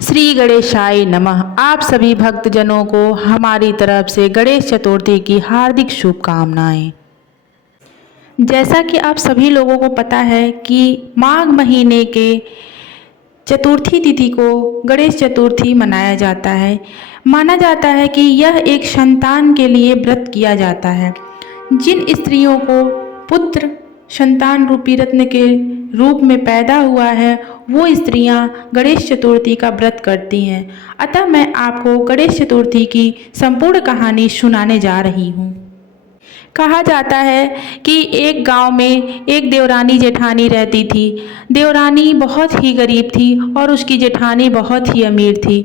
श्री गणेशाय नमः। आप सभी भक्तजनों को हमारी तरफ से गणेश चतुर्थी की हार्दिक शुभकामनाएं। जैसा कि आप सभी लोगों को पता है कि माघ महीने के चतुर्थी तिथि को गणेश चतुर्थी मनाया जाता है। माना जाता है कि यह एक संतान के लिए व्रत किया जाता है। जिन स्त्रियों को पुत्र संतान रूपी रत्न के रूप में पैदा हुआ है वो स्त्रियां गणेश चतुर्थी का व्रत करती हैं। अतः मैं आपको गणेश चतुर्थी की संपूर्ण कहानी सुनाने जा रही हूँ। कहा जाता है कि एक गांव में एक देवरानी जेठानी रहती थी। देवरानी बहुत ही गरीब थी और उसकी जेठानी बहुत ही अमीर थी।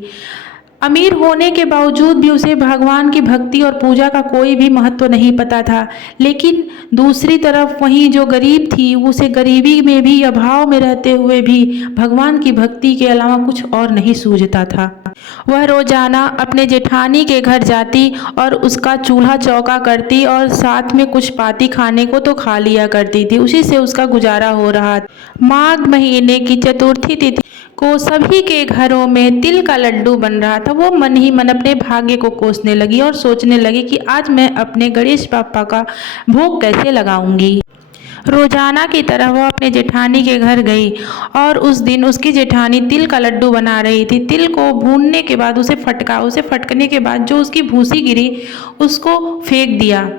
अमीर होने के बावजूद भी उसे भगवान की भक्ति और पूजा का कोई भी महत्व नहीं पता था। लेकिन दूसरी तरफ वहीं जो गरीब थी उसे गरीबी में भी अभाव में रहते हुए भी भगवान की भक्ति के अलावा कुछ और नहीं सूझता था। वह रोजाना अपने जेठानी के घर जाती और उसका चूल्हा चौका करती और साथ में कुछ पाती खाने को तो खा लिया करती थी। उसी से उसका गुजारा हो रहा था। माघ महीने की चतुर्थी तिथि को सभी के घरों में तिल का लड्डू बन रहा था। वो मन ही मन अपने भाग्य को कोसने लगी और सोचने लगी कि आज मैं अपने गणेश बापा का भोग कैसे लगाऊंगी। रोजाना की तरह वह अपने जेठानी के घर गई और उस दिन उसकी जेठानी तिल का लड्डू बना रही थी। तिल को भूनने के बाद उसे फटका, उसे फटकने के बाद जो उसकी भूसी गिरी उसको फेंक दिया।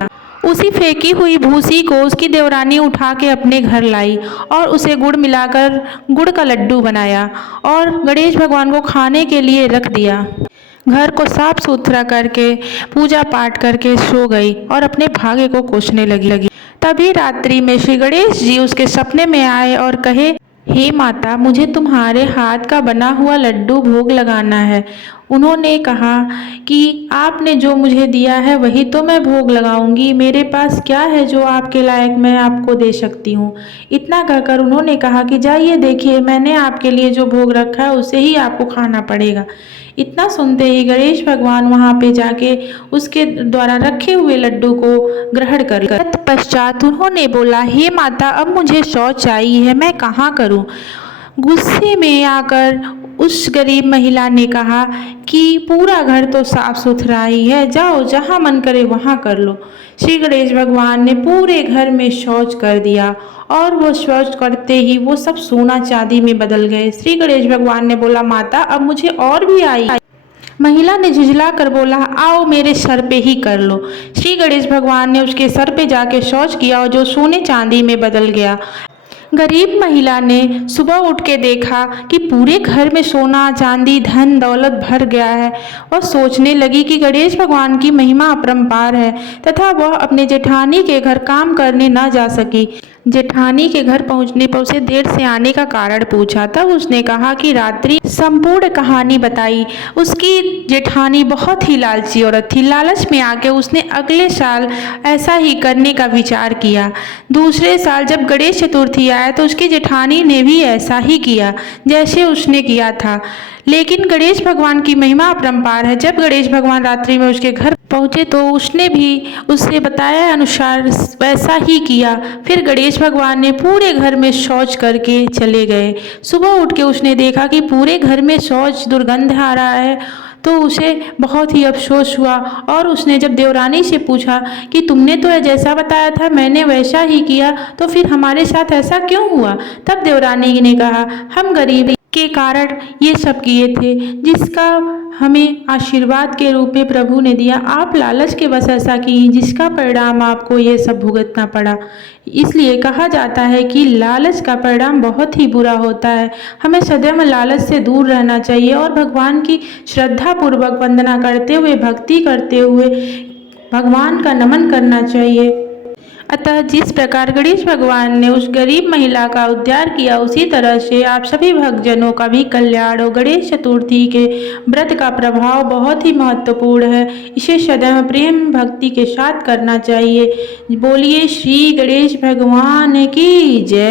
उसी फेंकी हुई भूसी को उसकी देवरानी उठा के अपने घर लाई और उसे गुड़ मिलाकर गुड़ का लड्डू बनाया और गणेश भगवान को खाने के लिए रख दिया। घर को साफ सुथरा करके पूजा पाठ करके सो गई और अपने भाग्य को कोसने लगी। तभी रात्रि में श्री गणेश जी उसके सपने में आए और कहे, हे माता, मुझे तुम्हारे हाथ का बना हुआ लड्डू भोग लगाना है। उन्होंने कहा कि आपने जो मुझे दिया है वही तो मैं भोग लगाऊंगी। मेरे पास क्या है जो आपके लायक मैं आपको दे सकती हूँ। इतना कहकर उन्होंने कहा कि जाइए देखिए, मैंने आपके लिए जो भोग रखा है उसे ही आपको खाना पड़ेगा। इतना सुनते ही गणेश भगवान वहाँ पे जाके उसके द्वारा रखे हुए लड्डू को ग्रहण कर तत्पश्चात उन्होंने बोला, हे माता, अब मुझे शौच आई है, मैं कहाँ करूँ। गुस्से में आकर उस गरीब महिला ने कहा कि पूरा घर तो साफ सुथरा ही है, जाओ जहाँ मन करे वहाँ कर लो। श्री गणेश भगवान ने पूरे घर में शौच कर दिया और वो शौच करते ही वो सब सोना चांदी में बदल गए। श्री गणेश भगवान ने बोला, माता, अब मुझे और भी आई। महिला ने झुझला कर बोला, आओ मेरे सर पे ही कर लो। श्री गणेश भगवान ने उसके सर पे जाके शौच किया और जो सोने चांदी में बदल गया। गरीब महिला ने सुबह उठ के देखा कि पूरे घर में सोना चांदी धन दौलत भर गया है और सोचने लगी कि गणेश भगवान की महिमा अपरंपार है तथा वह अपने जेठानी के घर काम करने न जा सकी। जेठानी के घर पहुंचने पर उसे देर से आने का कारण पूछा। तब उसने कहा कि रात्रि संपूर्ण कहानी बताई। उसकी जेठानी बहुत ही लालची औरत थी। लालच में आके उसने अगले साल ऐसा ही करने का विचार किया। दूसरे साल जब गणेश चतुर्थी आया तो उसकी जेठानी ने भी ऐसा ही किया जैसे उसने किया था। लेकिन गणेश भगवान की महिमा अपरंपार है। जब गणेश भगवान रात्रि में उसके घर पहुंचे तो उसने भी उससे बताया अनुसार वैसा ही किया। फिर गणेश भगवान ने पूरे घर में शौच करके चले गए। सुबह उठ के उसने देखा कि पूरे घर में शौच दुर्गंध आ रहा है तो उसे बहुत ही अफसोस हुआ और उसने जब देवरानी से पूछा कि तुमने तो जैसा बताया था मैंने वैसा ही किया, तो फिर हमारे साथ ऐसा क्यों हुआ। तब देवरानी ने कहा, हम गरीबी के कारण ये सब किए थे जिसका हमें आशीर्वाद के रूप में प्रभु ने दिया। आप लालच के बस ऐसा की जिसका परिणाम आपको ये सब भुगतना पड़ा। इसलिए कहा जाता है कि लालच का परिणाम बहुत ही बुरा होता है। हमें सदैव लालच से दूर रहना चाहिए और भगवान की श्रद्धा पूर्वक वंदना करते हुए भक्ति करते हुए भगवान का नमन करना चाहिए। अतः जिस प्रकार गणेश भगवान ने उस गरीब महिला का उद्धार किया उसी तरह से आप सभी भक्तजनों का भी कल्याण हो। गणेश चतुर्थी के व्रत का प्रभाव बहुत ही महत्वपूर्ण है। इसे सदैव प्रेम भक्ति के साथ करना चाहिए। बोलिए श्री गणेश भगवान की जय।